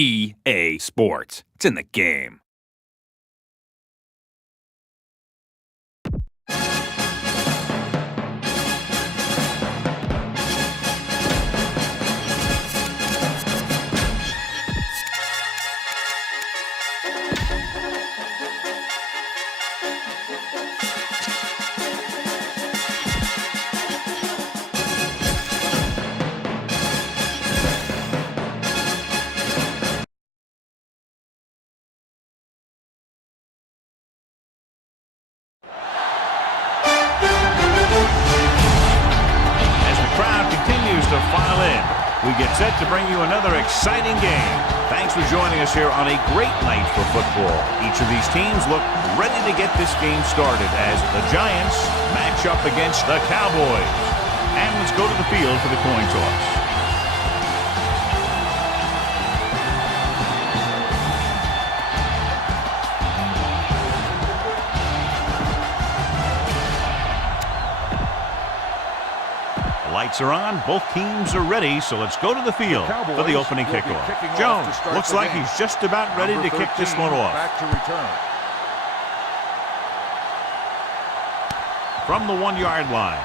EA Sports. It's in the game. To file in, we get set to bring you another exciting game. Thanks for joining us here on a great night for football. Each of these teams look ready to get this game started as the Giants match up against the Cowboys. And let's go to the field for the coin toss. Lights are on. Both teams are ready, so let's go to the field for the opening kickoff. Jones looks like he's just about ready to kick this one off. Back to return. From the 1-yard line.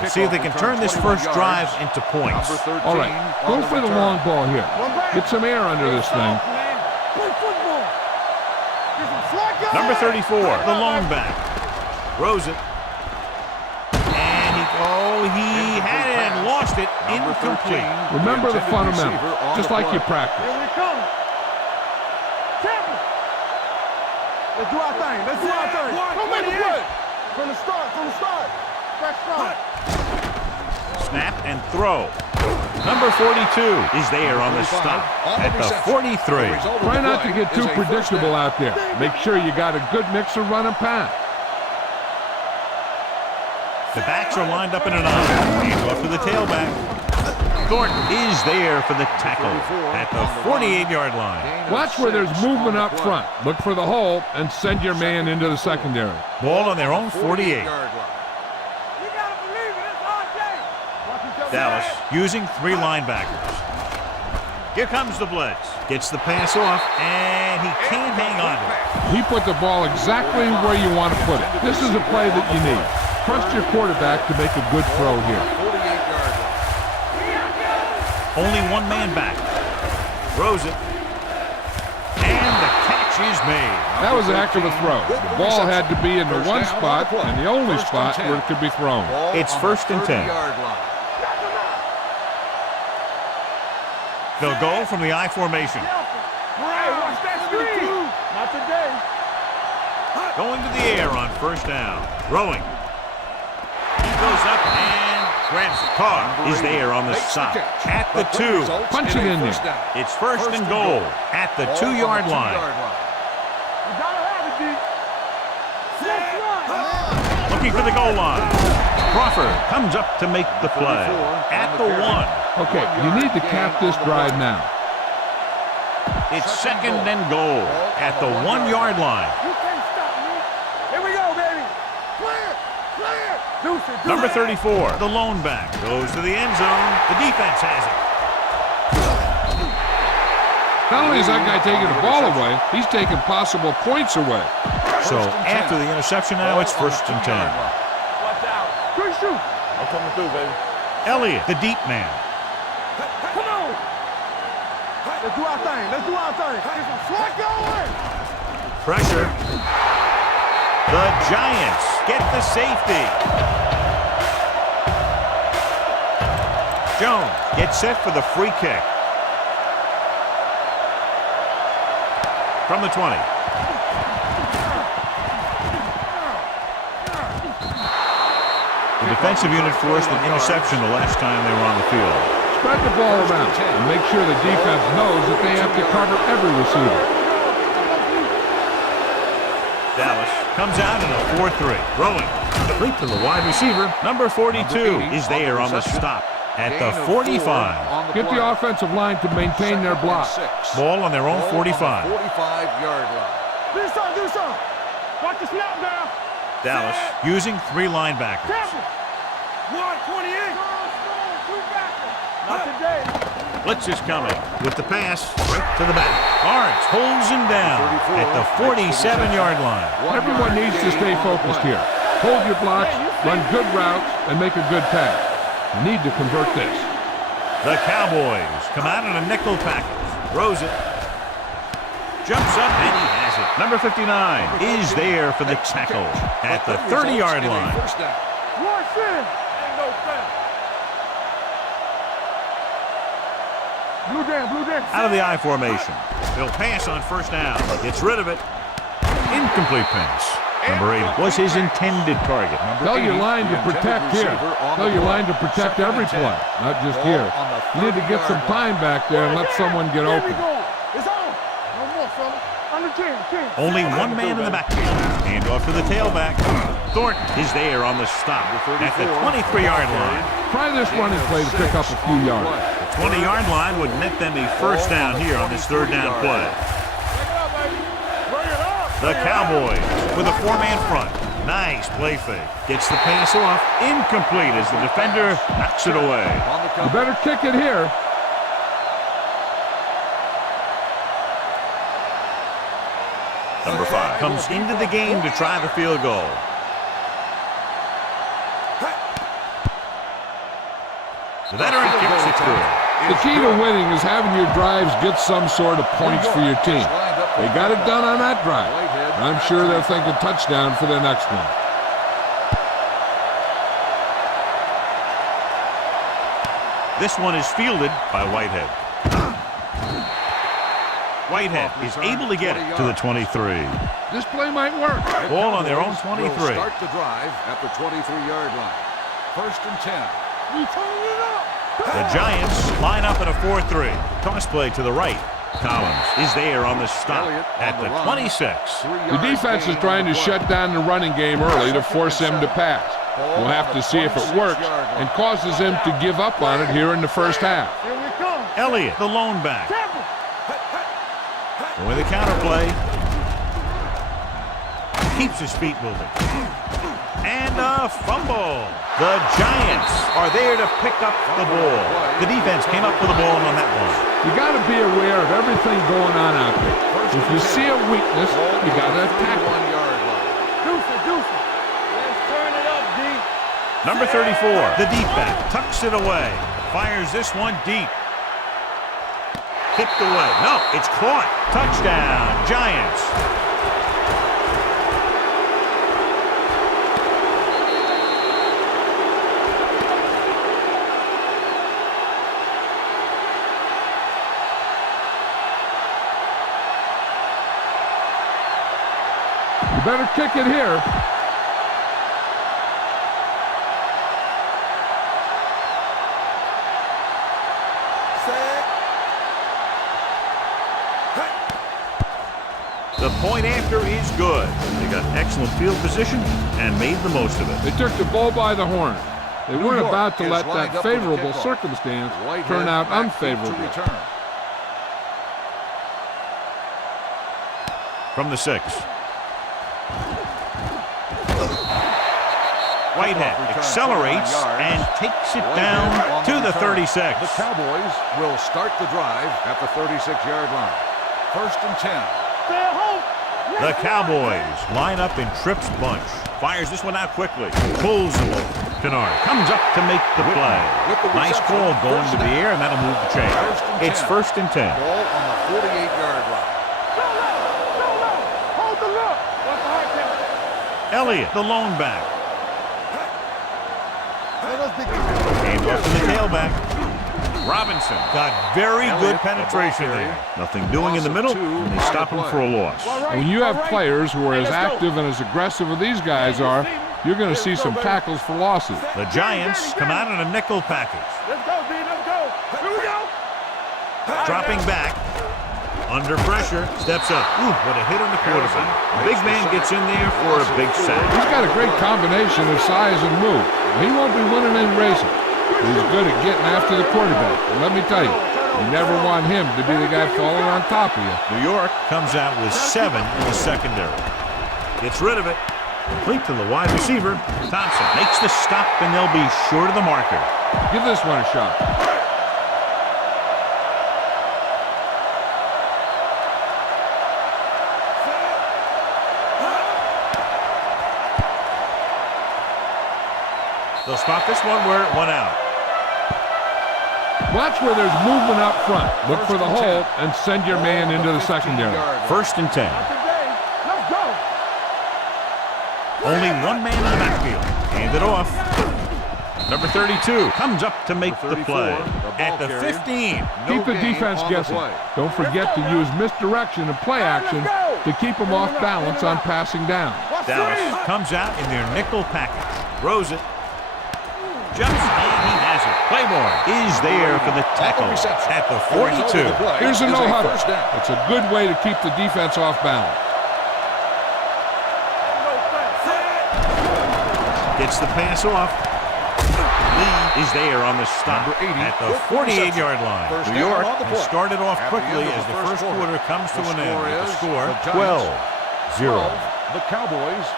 Let's see if they can turn this first drive into points. All right, go for the long ball here. Get some air under this thing. Number 34, the lone back. Throws it. And he had it and lost it. Incomplete. Remember the fundamentals, just like you practice. Here we come. Tampa. Let's do our thing. Let's do our thing. Don't make a play. From the start. Fresh start. Snap and throw. Number 42 is there on the stop at the 43. Try not to get too predictable out there. Make sure you got a good mix of run and pass. The backs are lined up in an line. Hands off to the tailback. Thornton is there for the tackle at the 48-yard line. Watch where there's movement up front. Look for the hole and send your man into the secondary. Ball on their own 48. Dallas using 3 linebackers. Here comes the blitz. Gets the pass off, and he can't hang on to it. He put the ball exactly where you want to put it. This is a play that you need. Trust your quarterback to make a good throw here. Only one man back. Throws it. And the catch is made. That was a heck of a throw. The ball had to be in the one spot and the only spot where it could be thrown. It's 1st and 10. They'll go from the I formation. Watch that screen. Not today. Going to the air on 1st down. Throwing. He goes up and grabs the car. Is there on the stop at the 2. Punch it in there. It's 1st and goal at the 2-yard line. You gotta have it, D. Looking for the goal line. Crawford comes up to make the play at the 1. Okay, you need to cap this drive now. It's 2nd and goal at the 1-yard line. You can't stop me. Here we go, baby. Clear. Number 34, the lone back, goes to the end zone. The defense has it. Not only is that guy taking the ball away, he's taking possible points away. So after the interception now, it's 1st and 10. Watch out. Good shoot. I'm coming through, baby. Elliott, the deep man. Come on. Let's do our thing. Get some slack going. Pressure. The Giants get the safety. Jones gets set for the free kick. From the 20. The defensive unit forced an interception the last time they were on the field. Spread the ball around and make sure the defense knows that they have to cover every receiver. Dallas comes out in a 4-3. Throwing. Complete to the wide receiver. Number 42 is there on the stop at the 45. Get the offensive line to maintain their block. Ball on their own 45. 45-yard line. Do something. Watch the snap down. Dallas using 3 linebackers. Careful. 128. Not today. Blitz is coming with the pass right to the back. Lawrence holds him down at the 47-yard line. Everyone needs to stay focused here. Hold your blocks, run good routes, and make a good pass. You need to convert this. The Cowboys come out in a nickel package. Throws it. Jumps up, and he has it. Number 59 is there for the tackle at the 30-yard line. Watch it. Ain't no foul. Blue down. Out of the I formation. He'll pass on first down. Gets rid of it. Incomplete pass. Number 8 was his intended target. Tell your line to protect here. Tell your line to protect every play, not just here. You need to get some time back there and let someone get open. It's on. No more, fella. Under 10. Only one man in the backfield. Hand off to the tailback. Thornton is there on the stop at the 23-yard line. Try this running play to pick up a few yards. The 20-yard line would net them a first down here on this third down play. The Cowboys with a 4-man front. Nice play fake. Gets the pass off. Incomplete as the defender knocks it away. You better kick it here. Number 5 comes into the game to try the field goal. The veteran kicks it good. The key to winning is having your drives get some sort of points for your team. They got it done on that drive. I'm sure they're thinking touchdown for the next one. This one is fielded by Whitehead. Whitehead is able to get it to the 23. This play might work. Ball on their own 23. Start the drive at the 23-yard line. First and 10. We turning it up. The Giants line up in a 4-3. Toss play to the right. Collins is there on the stop at the 26. The defense is trying to shut down the running game early to force him to pass. We'll have to see if it works and causes him to give up on it here in the first half. Here we come. Elliott, the lone back. Tackle. With a counterplay. Keeps his feet moving. And a fumble. The Giants are there to pick up the ball. The defense came up with the ball on that one. You got to be aware of everything going on out there. If you see a weakness, you got to attack it. Deuce. Let's turn it up, D. Number 34, the deep back, tucks it away. Fires this one deep. Kicked away. No, it's caught. Touchdown, Giants. You better kick it here. The point after is good. They got excellent field position and made the most of it. They took the bull by the horn. They weren't about to let that favorable circumstance turn out unfavorable. From the 6. Whitehead accelerates and takes it down to the 36. The Cowboys will start the drive at the 36-yard line. First and 10. The Cowboys line up in Tripp's bunch. Fires this one out quickly. Pulls away. Kennard comes up to make the play. Nice call going to the air, and that'll move the chain. It's first and 10. Ball on the 48-yard line. Hold the look. What's the hard count? Elliott, the lone back. Hand off to the tailback. Robinson got very good penetration there. Nothing doing in the middle, and they stop him for a loss. When you have players who are as active and as aggressive as these guys are, you're going to see some tackles for losses. The Giants come out in a nickel package. Let's go, D. Let's go. Here we go. Dropping back. Under pressure. Steps up. Ooh, what a hit on the quarterback. Big man gets in there for a big sack. He's got a great combination of size and move. He won't be winning in racing. He's good at getting after the quarterback. And let me tell you, you never want him to be the guy falling on top of you. New York comes out with 7 in the secondary. Gets rid of it. Complete to the wide receiver. Thompson makes the stop, and they'll be short of the marker. Give this one a shot. They'll spot this one where it went out. Watch where there's movement up front. Look for the hole and send your man into the secondary. 1st and 10. Not today. Let's go. Only one man in the backfield. Hand it off. Number 32 comes up to make the play. At the 15. Keep the defense guessing. Don't forget to use misdirection and play action to keep them off balance on passing down. Dallas comes out in their nickel package. Throws it. Jumps, and he has it. Claymore is there for the tackle at the 42. Here's a no-huddle. It's a good way to keep the defense off balance. Gets the pass off. Lee is there on the stop at the 48-yard line. New York has started off quickly as the first quarter comes to an end with the score 12-0. The Cowboys,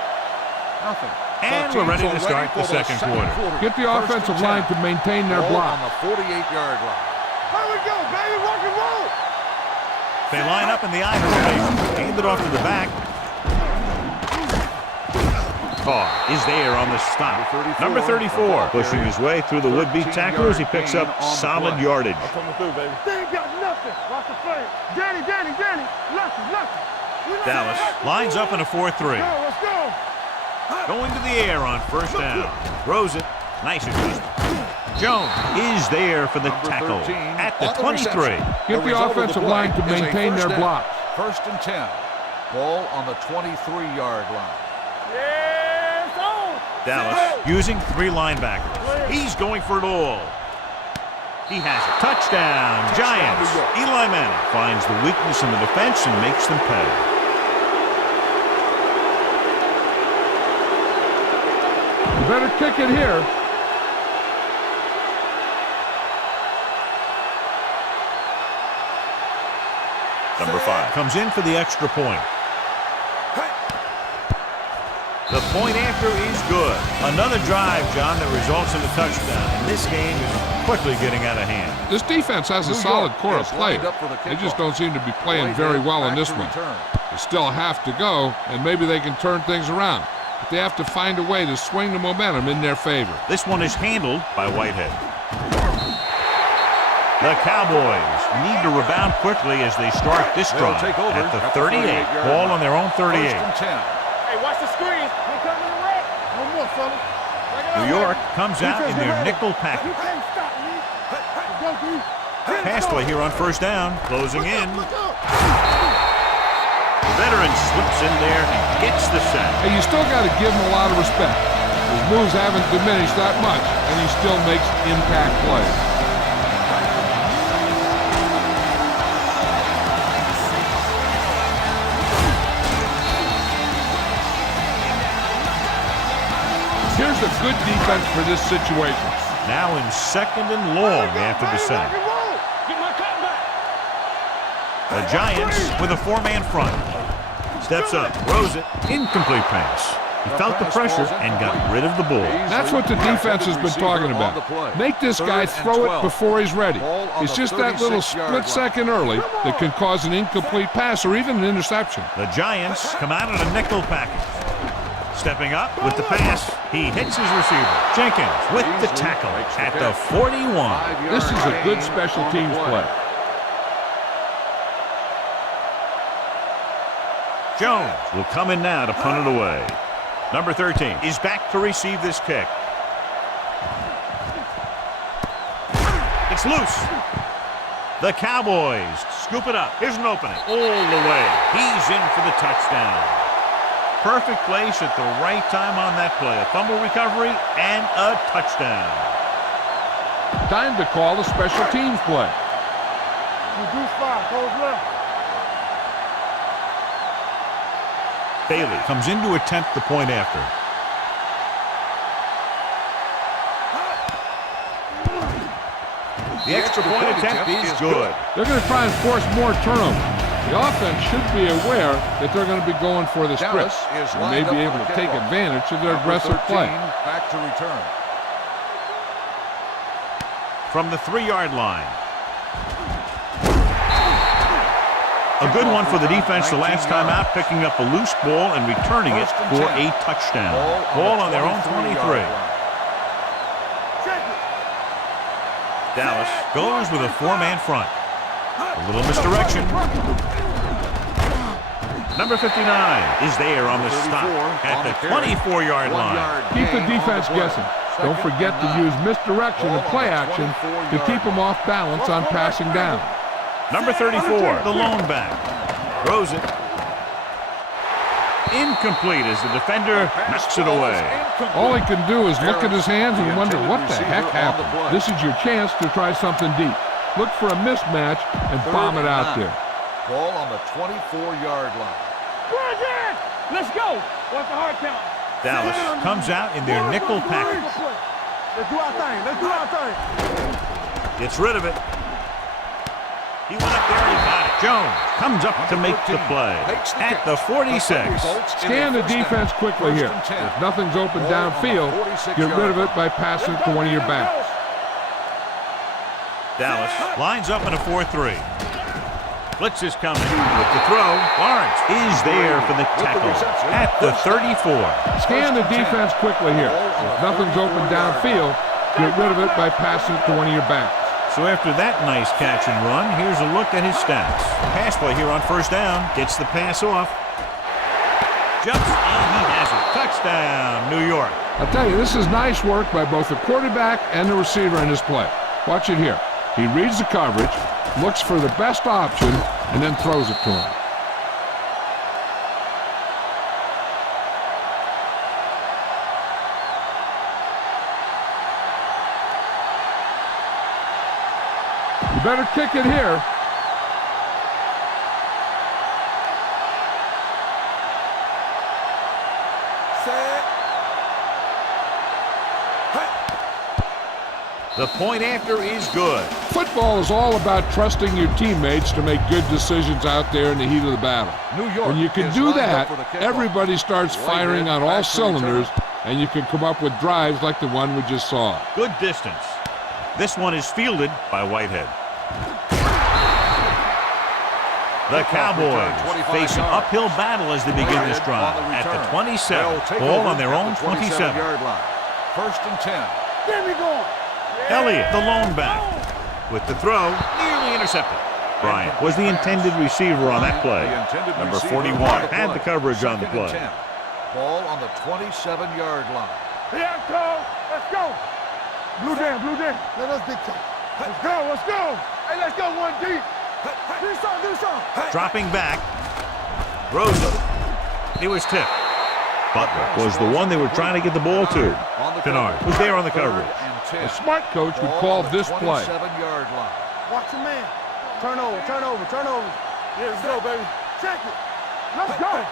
nothing. And we're ready to start the second quarter. Get the offensive line to maintain their block. On the 48-yard line. Here we go, baby. Rock and roll. They line up in the I formation. Hand it off to the back. Carr is there on the stop. Number 34 pushing his way through the would-be tacklers. He picks up solid yardage. They ain't got nothing. Watch the play. Danny. Nothing. Dallas lines up in a 4-3. Let's go. Going to the air on 1st down. Throws it. Nice adjustment. Jones is there for the tackle at the 23. Get the offensive line to maintain their block. 1st and 10. Ball on the 23-yard line. Yes, on. Dallas using 3 linebackers. He's going for it all. He has it. Touchdown, Giants. Eli Manning finds the weakness in the defense and makes them pay. You better kick it here. Number 5 comes in for the extra point. The point after is good. Another drive, John, that results in a touchdown. And this game is quickly getting out of hand. This defense has a solid core of players. They just don't seem to be playing very well in this one. They still have to go, and maybe they can turn things around. But they have to find a way to swing the momentum in their favor. This one is handled by Whitehead. The Cowboys need to rebound quickly as they start this drive at the 38. Ball on their own 38. Hey, watch the screen. We're coming to wreck. No more, fellas. New York comes out in their nickel package. You can't stop me. Go, D. Pass play here on 1st down. Closing in. The veteran slips in there and gets the sack. Hey, you still got to give him a lot of respect. His moves haven't diminished that much, and he still makes impact plays. Here's a good defense for this situation. Now in 2nd and long after the sack. Get my cut back. The Giants with a 4-man front. Steps up, throws it, incomplete pass. He felt the pressure and got rid of the ball. That's what the defense has been talking about. Make this guy throw it before he's ready. It's just that little split second early that can cause an incomplete pass or even an interception. The Giants come out in a nickel package. Stepping up with the pass, he hits his receiver. Jenkins with the tackle at the 41. This is a good special teams play. Jones will come in now to punt it away. Number 13 is back to receive this kick. It's loose. The Cowboys scoop it up. Here's an opening all the way. He's in for the touchdown. Perfect place at the right time on that play. A fumble recovery and a touchdown. Time to call a special teams play. Reduce 5. Close left. Bailey comes in to attempt the point after. The extra point attempt is good. They're going to try and force more turnovers. The offense should be aware that they're going to be going for the script and may be able to take advantage of their aggressive play. Back to return. From the 3-yard line. A good one for the defense the last time out, picking up a loose ball and returning it for a touchdown. Ball on their own 23. Dallas goes with a four-man front. A little misdirection. Number 59 is there on the stop at the 24-yard line. Keep the defense guessing. Don't forget to use misdirection and play action to keep them off balance on passing down. Number 34, the lone back. Throws it. Incomplete as the defender knocks it away. All he can do is look at his hands and wonder what the heck happened. This is your chance to try something deep. Look for a mismatch and bomb it out there. Ball on the 24-yard line. Let's go. What's the hard count? Dallas comes out in their nickel package. Let's do our thing. Let's do our thing. Gets rid of it. He went up there and he got it. Jones comes up to make the play at the 46. Scan the defense quickly here. If nothing's open downfield, get rid of it by passing it to one of your backs. Dallas lines up in a 4-3. Blitz is coming with the throw. Lawrence is there for the tackle at the 34. Scan the defense quickly here. If nothing's open downfield, get rid of it by passing it to one of your backs. So after that nice catch and run, here's a look at his stats. Pass play here on first down. Gets the pass off. Jumps, and he has it. Touchdown, New York. I'll tell you, this is nice work by both the quarterback and the receiver in this play. Watch it here. He reads the coverage, looks for the best option, and then throws it to him. You better kick it here. The point after is good. Football is all about trusting your teammates to make good decisions out there in the heat of the battle. When you can do that, everybody starts firing on all cylinders, and you can come up with drives like the one we just saw. Good distance. This one is fielded by Whitehead. The Cowboys face an uphill battle as they begin this drive at the 27. Ball on their own 27. First and 10. There we go. Elliott, the lone back, with the throw, nearly intercepted. Bryant was the intended receiver on that play. Number 41 had the coverage on the play. Ball on the 27-yard line. Yeah, let's go. Blue down. Let us big time. Let's go. Hey, let's go one deep. Do something. Dropping back. Throws it. He was tipped. Butler was the one they were trying to get the ball to. Kennard was there on the coverage. A smart coach would call this play. Watch the man. Turn over. Yeah, let's go, baby. Check it. Let's go.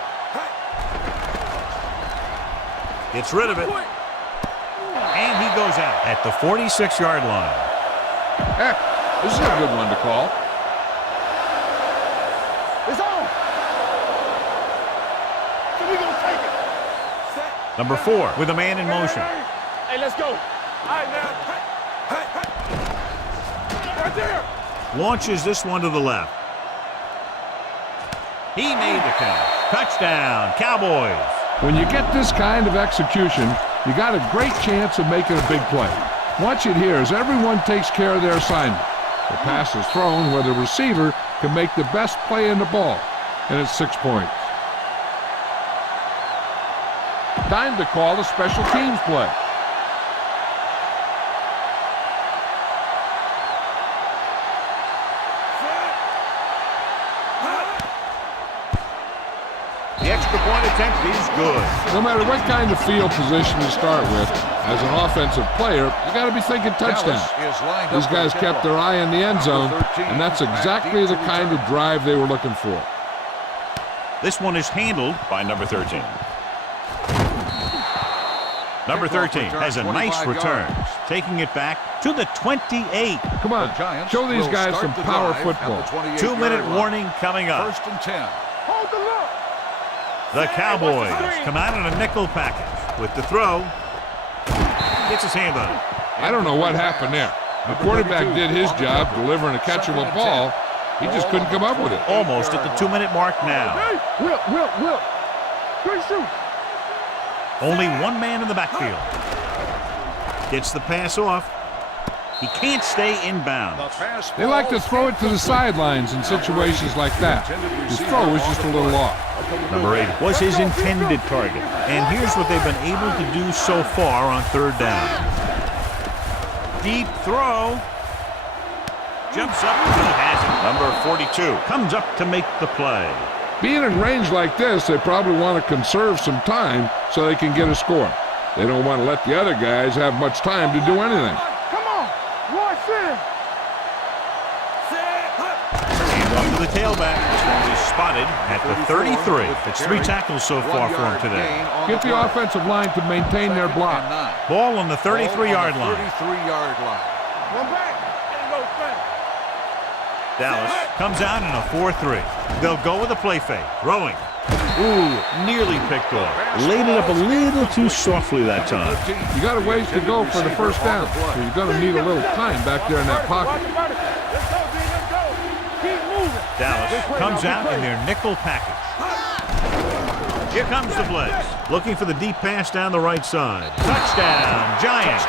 Gets rid of it. And he goes out at the 46-yard line. Heck, this is a good one to call. It's on. So we gonna take it. Number 4 with a man in motion. Hey, let's go. All right, now. Right there. Launches this one to the left. He made the catch. Touchdown, Cowboys. When you get this kind of execution, you got a great chance of making a big play. Watch it here as everyone takes care of their assignment. The pass is thrown where the receiver can make the best play in the ball, and it's 6 points. Time to call a special teams play. The extra point attempt is good. No matter what kind of field position you start with, as an offensive player, you got to be thinking touchdown. These guys kept their eye on the end zone, and that's exactly the kind of drive they were looking for. This one is handled by number 13. Number 13 has a nice return, taking it back to the 28. Come on, show these guys some power football. 2-minute warning coming up. First and 10. Hold the look. The Cowboys come out in a nickel package with the throw. Gets his hand on it. I don't know what happened there. The quarterback did his job delivering a catchable ball. He just couldn't come up with it. Almost at the 2-minute mark now. Will. Good shoot. Only one man in the backfield. Gets the pass off. He can't stay inbound. They like to throw it to the sidelines in situations like that. His throw was just a little off. Number 8 was his intended target. And here's what they've been able to do so far on third down. Deep throw. Jumps up and he has it. Number 42 comes up to make the play. Being in range like this, they probably want to conserve some time so they can get a score. They don't want to let the other guys have much time to do anything. Come on. One, sit. And off to the tailback. This one is spotted at the 33. It's 3 tackles so far for him today. Get the offensive line to maintain their block. Ball on the 33-yard line. 33-yard line. One back. Dallas comes out in a 4-3. They'll go with a play fake. Throwing. Ooh, nearly picked off. Laid it up a little too softly that time. You got a ways to go for the first down, so you're going to need a little time back there in that pocket. Dallas comes out in their nickel package. Here comes the blitz. Looking for the deep pass down the right side. Touchdown, Giants.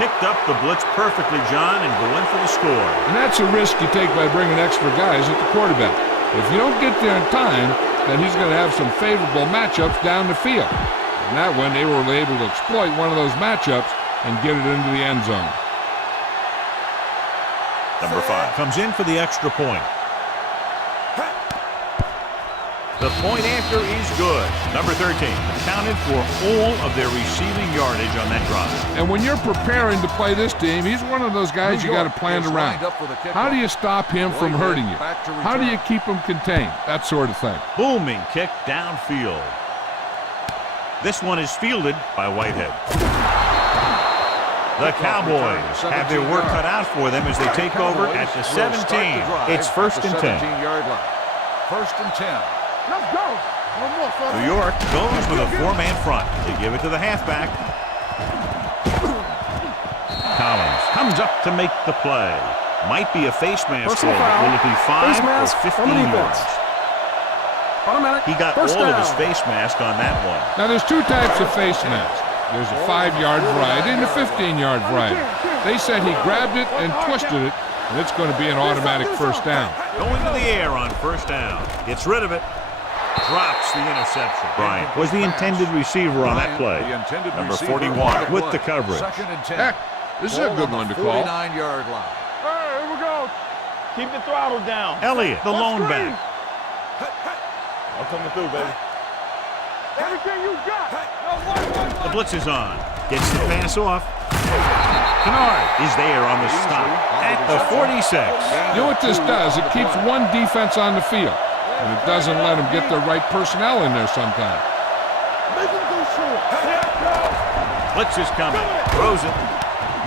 Picked up the blitz perfectly, John, and go in for the score. And that's a risk you take by bringing extra guys at the quarterback. If you don't get there in time, then he's going to have some favorable matchups down the field. And that one, they were able to exploit one of those matchups and get it into the end zone. Number 5 comes in for the extra point. The point after is good. Number 13 accounted for all of their receiving yardage on that drive. And when you're preparing to play this team, he's one of those guys you got to plan around. How do you stop him from hurting you? How do you keep him contained? That sort of thing. Booming kick downfield. This one is fielded by Whitehead. The Cowboys have their work cut out for them as they take over at the 17. It's 1st and 10. 1st and 10. Let's go. One more, son. New York goes with a 4-man front. They give it to the halfback. Collins comes up to make the play. Might be a face mask. Will it be 5 or 15 yards? He got all of his face mask on that one. Now, there's 2 types of face masks. There's a 5-yard variety and a 15-yard variety. They said he grabbed it and twisted it, and it's going to be an automatic first down. Going to the air on first down. Gets rid of it. Drops the interception. Bryant was the intended receiver on that play. Number 41 with the coverage. Heck, this is a good one to call. 49-yard line. Hey, here we go. Keep the throttle down. Elliott, the lone back. I'm coming through, baby. Everything you got. The blitz is on. Gets the pass off. Kennard is there on the stop at the 46. You know what this does? It keeps one defense on the field, and it doesn't let them get the right personnel in there sometimes. Blitz is coming. Throws it.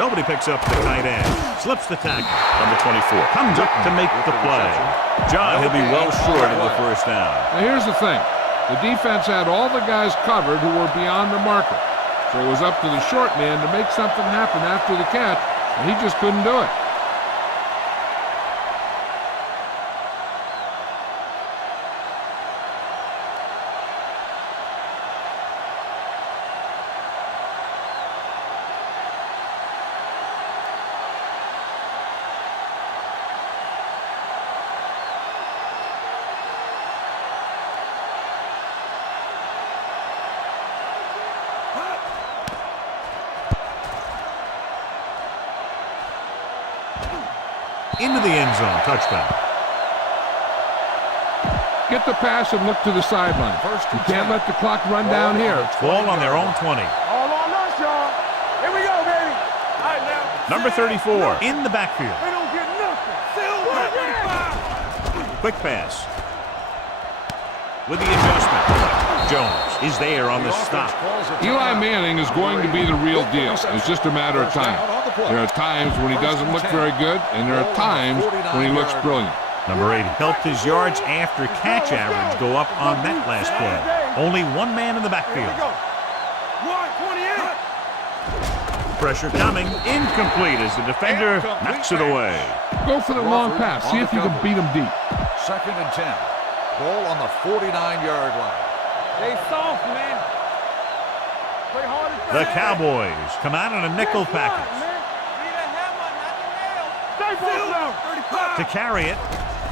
Nobody picks up the tight end. Slips the tackle. Number 24 comes up to make the play. John, he'll be well short of the first down. Now here's the thing. The defense had all the guys covered who were beyond the marker. So it was up to the short man to make something happen after the catch, and he just couldn't do it. Into the end zone. Touchdown. Get the pass and look to the sideline. You can't let the clock run down here. Ball on their own 20. All on us, y'all. Here we go, baby. All right, now. Number 34 in the backfield. They don't get nothing. Quick pass. With the adjustment. Jones is there on the stop. Eli Manning is going to be the real deal. It's just a matter of time. There are times when he doesn't look very good, and there are times when he looks brilliant. Number 80 helped his yards after catch average go up on that last play. Only one man in the backfield. Pressure coming. Incomplete as the defender knocks it away. Go for the long pass. See if you can beat him deep. 2nd and 10. Ball on the 49-yard line. They soft, man. Play hard as The Cowboys come out in a nickel package. To carry it.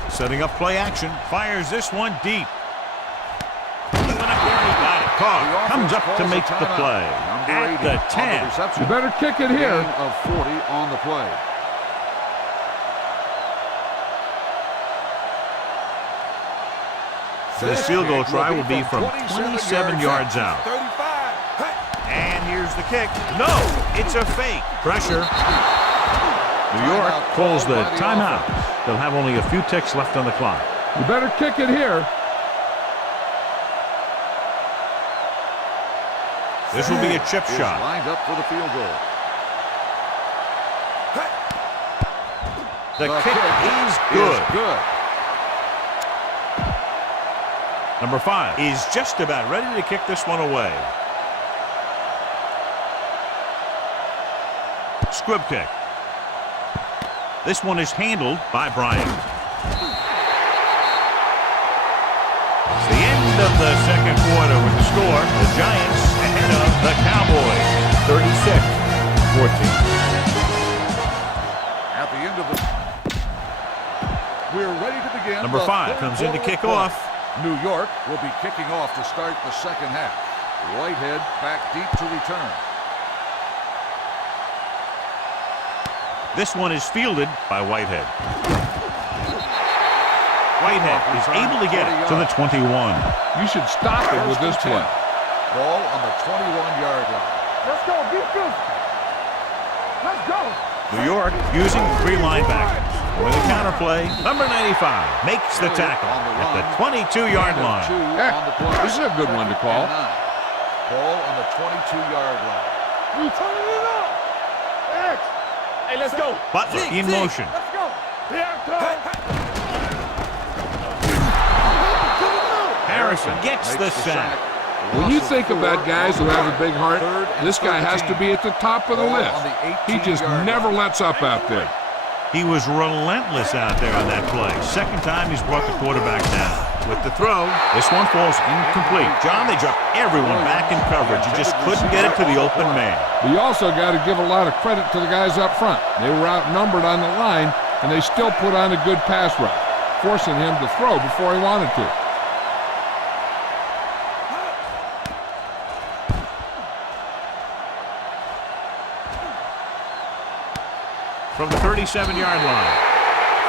Setting up play action. Fires this one deep. Caught. Comes up to make the play. At the 10. You better kick it here. Gain of 40 on the play. This field goal try will be from 27 yards out. And here's the kick. No, it's a fake. Pressure. New York calls the timeout. They'll have only a few ticks left on the clock. You better kick it here. This will be a chip shot. Lined up for the field goal. The kick is good. Number 5 is just about ready to kick this one away. Squib kick. This one is handled by Bryant. It's the end of the second quarter with the score. The Giants ahead of the Cowboys. 36-14. At the end of the... We're ready to begin. Number 5 comes in to kick off. New York will be kicking off to start the second half. Whitehead back deep to return. This one is fielded by Whitehead. Whitehead is able to get it to the 21. You should stop it with this play. Ball on the 21-yard line. Let's go. Get this. Let's go. New York using 3 linebackers. With a counterplay, number 95 makes the tackle at the 22-yard line. This is a good one to call. Ball on the 22-yard line. We turning it up. X. Hey, let's go. Butler in motion. Let's go. Here it comes. Harrison gets the sack. When you think about guys who have a big heart, this guy has to be at the top of the list. He just never lets up out there. He was relentless out there on that play. Second time he's brought the quarterback down. With the throw, this one falls incomplete. John, they dropped everyone back in coverage. You just couldn't get it to the open man. You also got to give a lot of credit to the guys up front. They were outnumbered on the line, and they still put on a good pass rush, forcing him to throw before he wanted to. From the 37-yard line.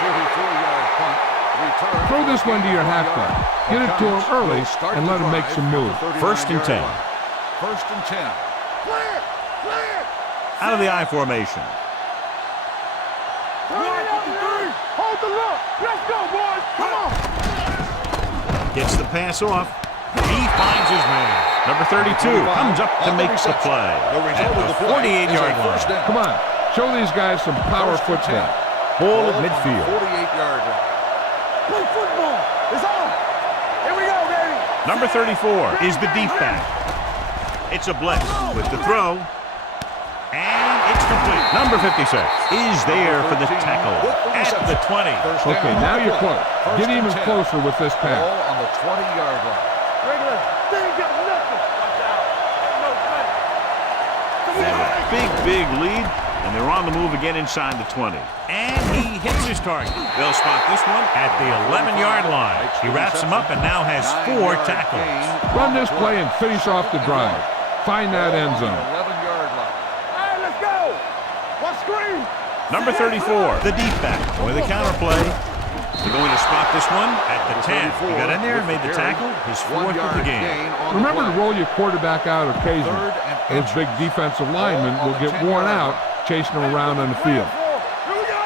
44-yard punt. Return. Throw this one to your halfback. Get it to him early and let him make some moves. First and 10. First and 10. Clear. Clear. Out of the I formation. Hold the look. Let's go, boys. Come on. Gets the pass off. He finds his man. Number 32 comes up to make the play. At the 48-yard line. Come on. Show these guys some power football. Ball at midfield. 48-yard line. Play football. It's on. Here we go, baby. Number 34 is the deep back. It's a blitz with the throw. And it's complete. Number 56 is there for the tackle at the 20. Okay, now you're close. Get even closer with this pass. Ball on the 20-yard line. Regular. They ain't got nothing. Watch out. No play. They have a big lead, and they're on the move again inside the 20. And he hits his target. They'll spot this one at the 11-yard line. He wraps him up and now has 4 tackles. Run this play and finish off the drive. Find that end zone. 11-yard line. All right, let's go. One screen. Number 34, the deep back with a counterplay. They're going to spot this one at the 10. He got in there and made the tackle, his 4th of the game. Remember to roll your quarterback out occasionally. Those big defensive linemen will get worn out chasing him around on the field. Here we go.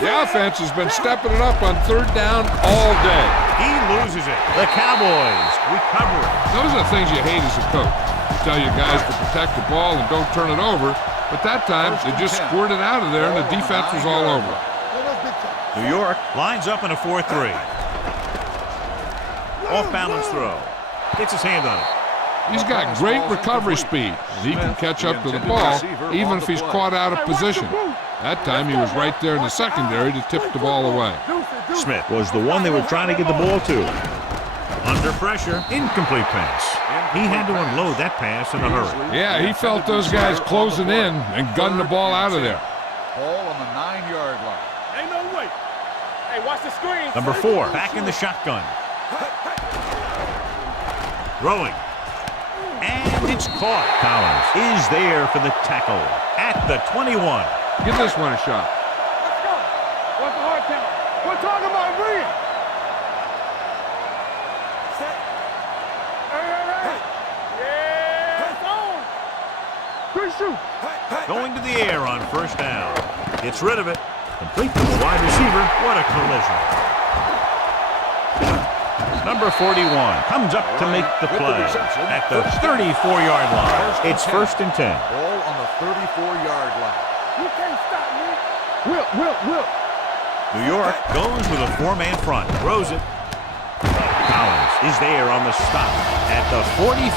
The offense has been stepping it up on 3rd down all day. He loses it. The Cowboys recover it. Those are the things you hate as a coach. You tell your guys to protect the ball and don't turn it over, but that time they just squirted out of there and the defense was all over. New York lines up in a 4-3. Off balance throw. Gets his hand on it. He's got great recovery speed, and he can catch up to the ball even if he's caught out of position. That time he was right there in the secondary to tip the ball away. Smith was the one they were trying to get the ball to. Under pressure, incomplete pass. He had to unload that pass in a hurry. Yeah, he felt those guys closing in and gunned the ball out of there. Ball on the 9-yard line. Ain't no way. Hey, watch the screen. Number 4, back in the shotgun. Throwing. And it's caught. Collins is there for the tackle at the 21. Give this one a shot. Let's go. What's the hard count? We're talking about Reed. Set. Hey. Yeah. It's on. Good shoot. Going to the air on first down. Gets rid of it. Complete to the wide receiver. What a collision. Number 41 comes up to make the play at the 34-yard line. It's first and 10. Ball on the 34-yard line. You can't stop me. Whip. New York goes with a 4-man front. Throws it. Collins is there on the stop at the 45.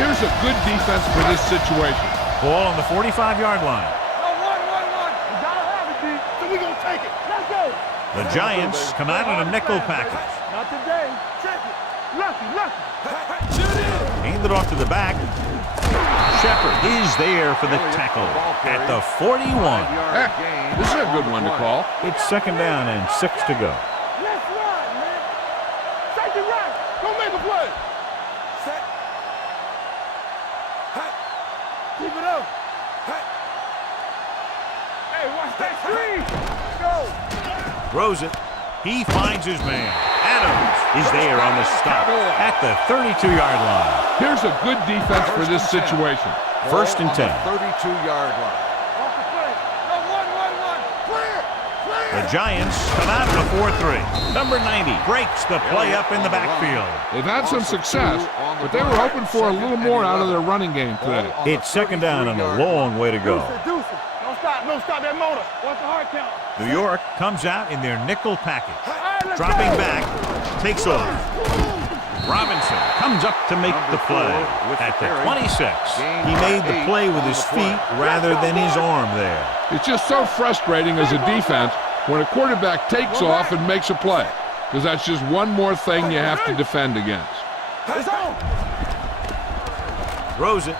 Here's a good defense for this situation. Ball on the 45-yard line. You gotta have it, D. So we gonna take it. Let's go. The Giants come out in a nickel package. Not today. Check it. Lucky. Handed off to the back. Shepard is there for the tackle at the 41. This is a good one to call. It's second down and 6 to go. Let's run, man. Safety right. Go make a play. Set. Keep it up. Hey, watch that screen. Go. Throws it. He finds his man. Adams is there on the stop at the 32-yard line. Here's a good defense for this situation. First and 10. 32-yard line. Off the play. No, one. Clear. The Giants come out in a 4-3. Number 90 breaks the play up in the backfield. They've had some success, but they were hoping for a little more out of their running game today. It's second down and a long way to go. Deuce it. Don't stop that motor. Watch the hard count. New York comes out in their nickel package. Dropping back, takes off. Robinson comes up to make the play at the 26. He made the play with his feet rather than his arm there. It's just so frustrating as a defense when a quarterback takes off and makes a play, because that's just one more thing you have to defend against. It's on. Throws it.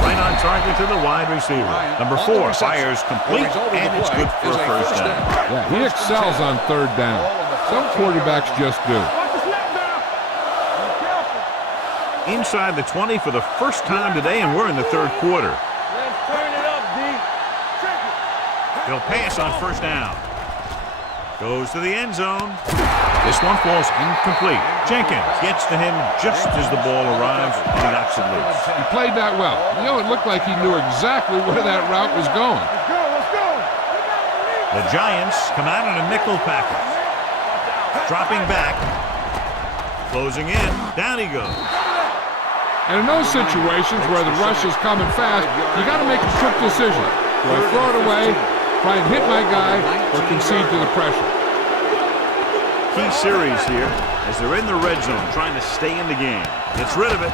Right on target to the wide receiver. Number 4 fires complete, and it's good for a first down. Yeah, he excels on third down. Some quarterbacks just do. Watch the snap down. Be careful. Inside the 20 for the first time today, and we're in the third quarter. Let's turn it up, D. Check it. He'll pass on first down. Goes to the end zone. This one falls incomplete. Jenkins gets to him just as the ball arrives, and he knocks it loose. He played that well. You know, it looked like he knew exactly where that route was going. Let's go. The Giants come out in a nickel package. Dropping back. Closing in. Down he goes. And in those situations where the rush is coming fast, you got to make a quick decision. Do I throw it away, try and hit my guy, or concede to the pressure? Key series here as they're in the red zone trying to stay in the game. Gets rid of it.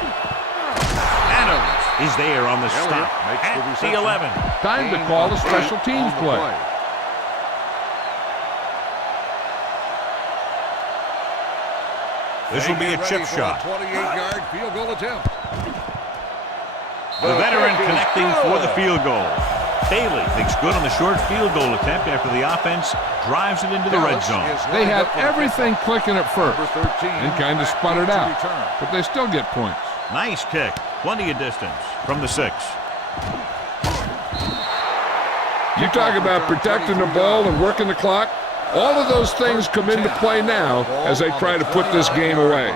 Adams is there on the stop at the 11. Time to call a special teams play. This will be a chip shot. 28-yard field goal attempt. The veteran connecting for the field goal. Bailey makes good on the short field goal attempt after the offense drives it into the red zone. They had everything clicking at first and kind of sputtered out, but they still get points. Nice kick. Plenty of distance from the 6. You talk about protecting the ball and working the clock. All of those things come into play now as they try to put this game away.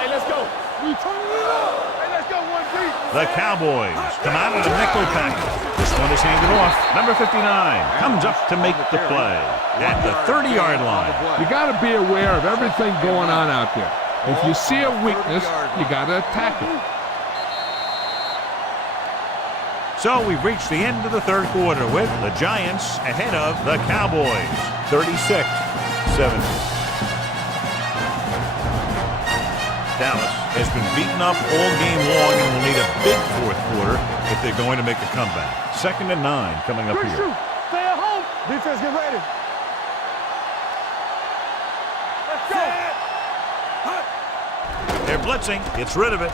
Hey, let's go. We turn it up. Hey, let's go, 1-3. The Cowboys come out with a nickel package. This one is handed off. Number 59 comes up to make the play at the 30-yard line. You got to be aware of everything going on out there. If you see a weakness, you got to attack it. So we've reached the end of the third quarter with the Giants ahead of the Cowboys, 36-7. Dallas has been beaten up all game long and will need a big fourth quarter if they're going to make a comeback. 2nd and 9 coming up here. Stay at home. Defense, get ready. Let's go. They're blitzing. Gets rid of it.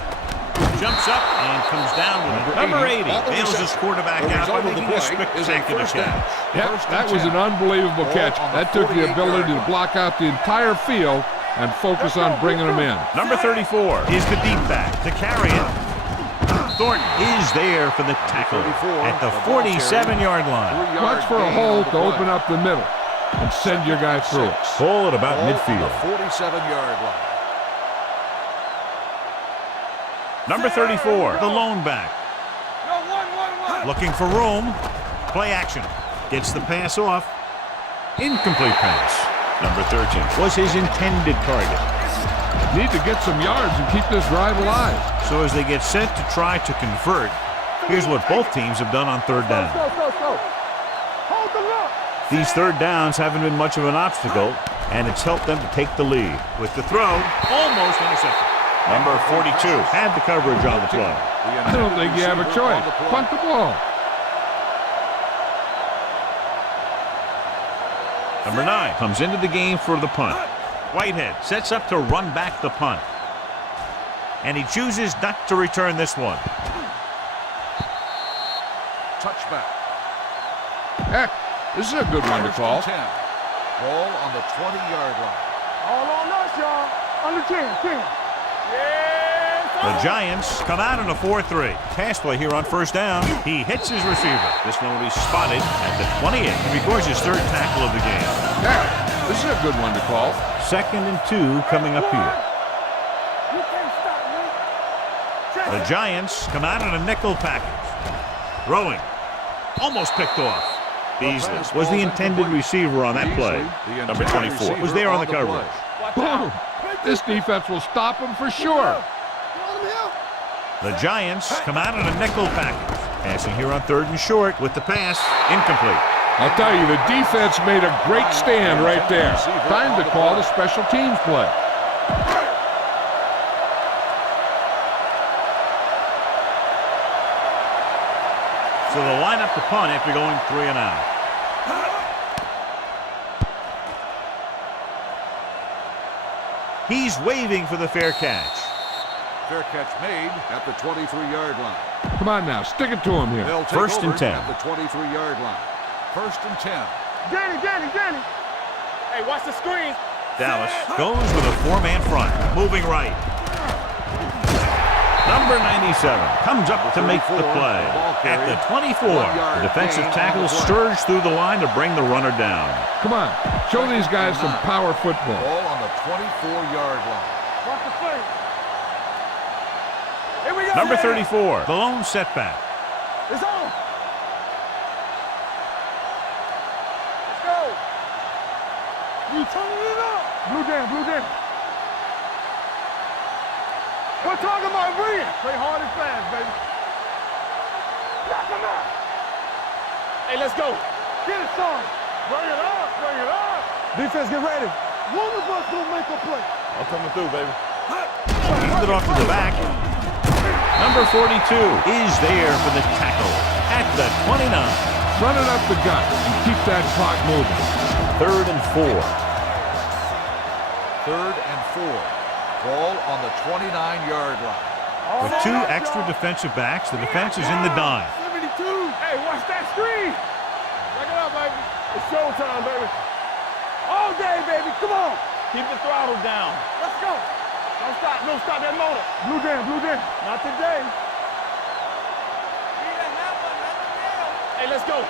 Jumps up and comes down with it. Number 80 bails his quarterback out by making a spectacular catch. Yep, that was an unbelievable catch. That took the ability to block out the entire field and focus on bringing them in. Number 34 is the deep back to carry it. Thornton is there for the tackle at the 47-yard line. Watch for a hole to open up the middle and send your guy through it. Hole at about midfield. 47-yard line. Number 34, the lone back. Looking for room. Play action. Gets the pass off. Incomplete pass. Number 13 was his intended target. Need to get some yards and keep this drive alive. So as they get set to try to convert, here's what both teams have done on third down. These third downs haven't been much of an obstacle, and it's helped them to take the lead. With the throw, almost intercepted. Number 42 had the coverage on the play. I don't think you have a choice. Punt the ball. Number 9 comes into the game for the punt. Whitehead sets up to run back the punt. And he chooses not to return this one. Touchback. Heck, this is a good one to call. Ball on the 20-yard line. All on us, y'all. Under 10. The Giants come out in a 4-3. Pass play here on first down. He hits his receiver. This one will be spotted at the 28. And records his third tackle of the game. Yeah, this is a good one to call. 2nd and 2 coming up here. The Giants come out in a nickel package. Throwing. Almost picked off. Beasley was the intended receiver on that play. Number 24 was there on the coverage. Boom. This defense will stop him for sure. The Giants come out in a nickel package. Passing here on 3rd and short with the pass. Incomplete. I'll tell you, the defense made a great stand right there. Time to call the special teams play. So they'll line up the punt after going 3 and out. He's waving for the fair catch. Fair catch made at the 23-yard line. Come on now, stick it to him here. They'll take 1st and 10. At the 23-yard line. 1st and 10. Danny. Hey, watch the screen. Dallas goes with a 4-man front. Moving right. Number 97 comes up to make the play. At the 24, the defensive tackle surged through the line to bring the runner down. Come on, show these guys some power football. Ball on the 24-yard line. Watch the play. Here we go. Number 34, the lone setback. It's on. Let's go. You turning it up. Blue down. We're talking about bringing. Play hard and fast, baby. Knock him out. Hey, let's go. Get it, son. Bring it up. Defense, get ready. One of us will make a play. I'm coming through, baby. He's it off to the back. Number 42 is there for the tackle at the 29. Run it up the gut and keep that clock moving. 3rd and 4. 3rd and 4. Ball on the 29-yard line. With 2 extra defensive backs, the defense is in the dime. 72. Hey, watch that screen. Check it out, baby. It's showtime, baby. All day, baby. Come on. Keep the throttle down. Let's go. Don't stop that motor. Blue down. Not today. Hey, let's go.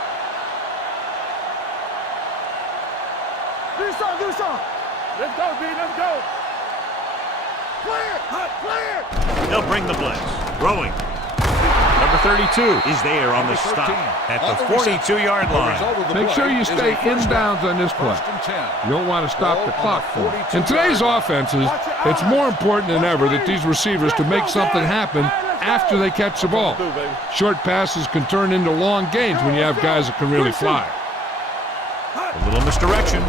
Do some. Let's go, B. Let's go. Clear. They'll bring the blitz. Throwing. Number 32 is there on the stop at the 42-yard line. Make sure you stay inbounds on this play. You don't want to stop the clock for it. In today's offenses, it's more important than ever that these receivers to make something happen after they catch the ball. Short passes can turn into long gains when you have guys that can really fly. A little misdirection.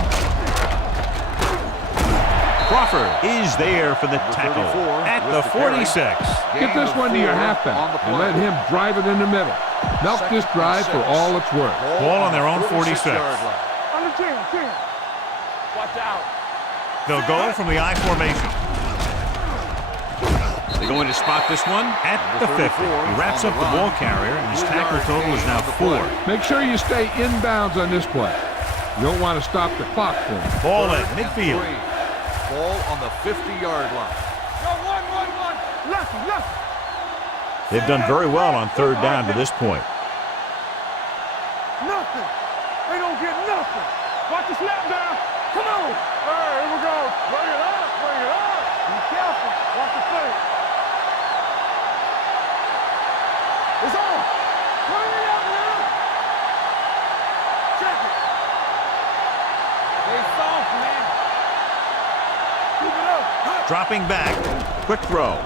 Crawford is there for the tackle at the 46. Get this one to your halfback and let him drive it in the middle. Milk this drive for all it's worth. Ball on their own 46. Under 10. Watch out. They'll go from the I formation. They're going to spot this one at the 50. He wraps up the ball carrier, and his tackle total is now 4. Make sure you stay inbounds on this play. You don't want to stop the clock for him. Ball at midfield. Ball on the 50-yard line. They've done very well on third down to this point. Nothing. They don't get nothing. Watch the snap down. Come on. All right, here we go. Bring it up. Bring it up. Be careful. Watch the play. It's on. Bring it up now. Check it. They soft, man. Keep it up. Dropping back. Quick throw.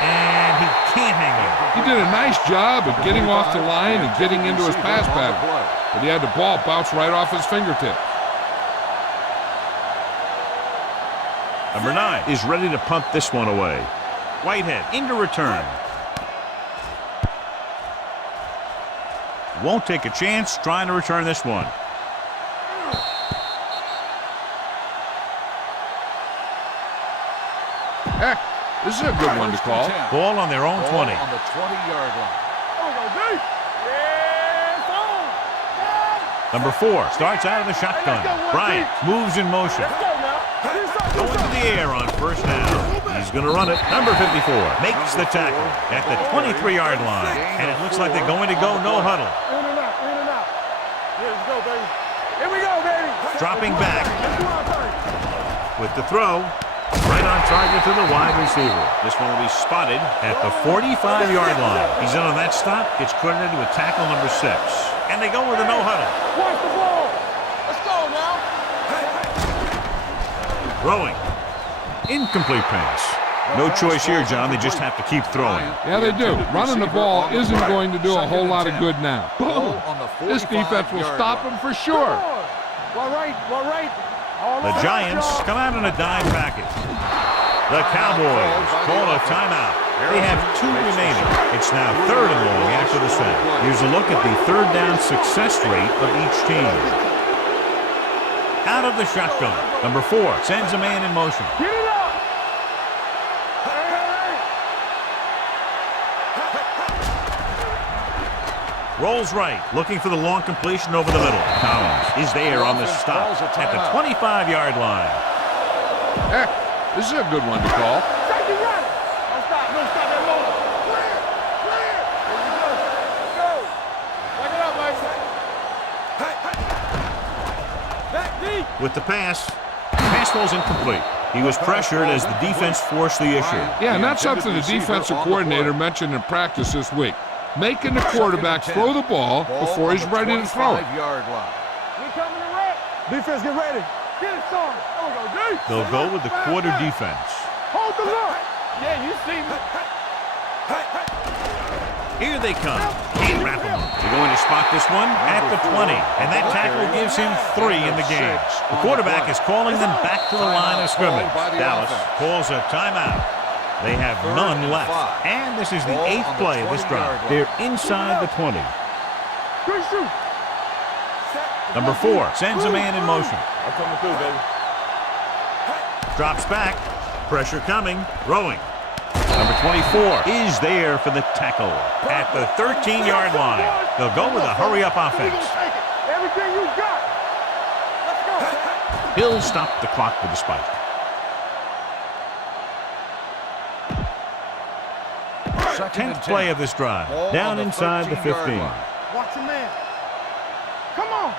And he can't hang on. He did a nice job of getting off the line and getting into his pass pattern, but he had the ball bounce right off his fingertips. Number 9 is ready to punt this one away. Whitehead into return. Won't take a chance trying to return this one. Heck, this is a good one to call. Ball on their own 20. On the 20-yard line. Number 4 starts out of the shotgun. Bryant moves in motion. Going to the air on first down. He's going to run it. Number 54 makes the tackle at the 23-yard line. And it looks like they're going to go no huddle. In and out, in and out. Yeah, let's go, baby. Here we go, baby. Dropping back with the throw. Right on target to the wide receiver. This one will be spotted at the 45-yard line. He's in on that stop. Gets credited with tackle number 6. And they go with a no huddle. Watch the ball. Let's go now. Throwing. Incomplete pass. No choice here, John. They just have to keep throwing. Yeah, they do. Running the ball isn't going to do a whole lot of good now. Boom. This defense will stop him for sure. Well, right. The Giants come out in a dime package. The Cowboys call a timeout. They have 2 remaining. It's now 3rd and long after the set. Here's a look at the third down success rate of each team. Out of the shotgun. Number 4 sends a man in motion. Get it up. Rolls right, looking for the long completion over the middle. Collins is there on the stop at the 25-yard line. Heck, this is a good one to call. Safety run. Don't stop that motor. Clear. There you go. Go. Back it up, baby. Back deep. With the pass falls incomplete. He was pressured as the defense forced the issue. Yeah, and that's something the defensive coordinator mentioned in practice this week. Making the quarterback throw the ball before he's ready to throw it. We coming to wreck. Defense, get ready. Get it started. They'll go with the quarter defense. Hold the look. Yeah, you see me. Here they come. Can't wrap them. They're going to spot this one at the 20. And that tackle gives him 3 in the game. The quarterback is calling them back to the line of scrimmage. Dallas calls a timeout. They have none left. And this is the 8th play of this drive. They're inside the 20. Number 4 sends a man in motion. I'm coming through, baby. Drops back. Pressure coming. Throwing. Number 24 is there for the tackle at the 13-yard line. They'll go with a hurry-up offense. Everything you got. Let's go. He'll stop the clock with a spike. Tenth play of this drive. Down inside the 15. Watch your man. Come on.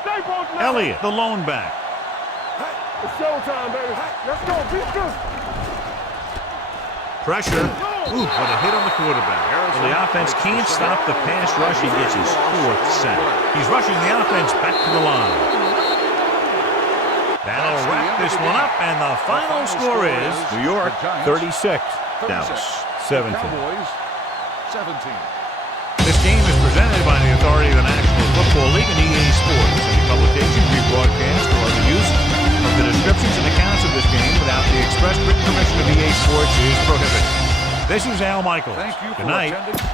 Stay both now. Elliott, the lone back. It's showtime, baby. Let's go. Beat this. Pressure. Ooh, what a hit on the quarterback. Well, the offense can't stop the pass rush. He gets his 4th sack. He's rushing the offense back to the line. That'll wrap this one up, and the final score is New York 36, Dallas 17. This game is presented by the authority of the National Football League and EA Sports. Any publication, rebroadcast, or other use of the descriptions and accounts of this game without the express written permission of EA Sports is prohibited. This is Al Michaels. Thank you for Good night. attending.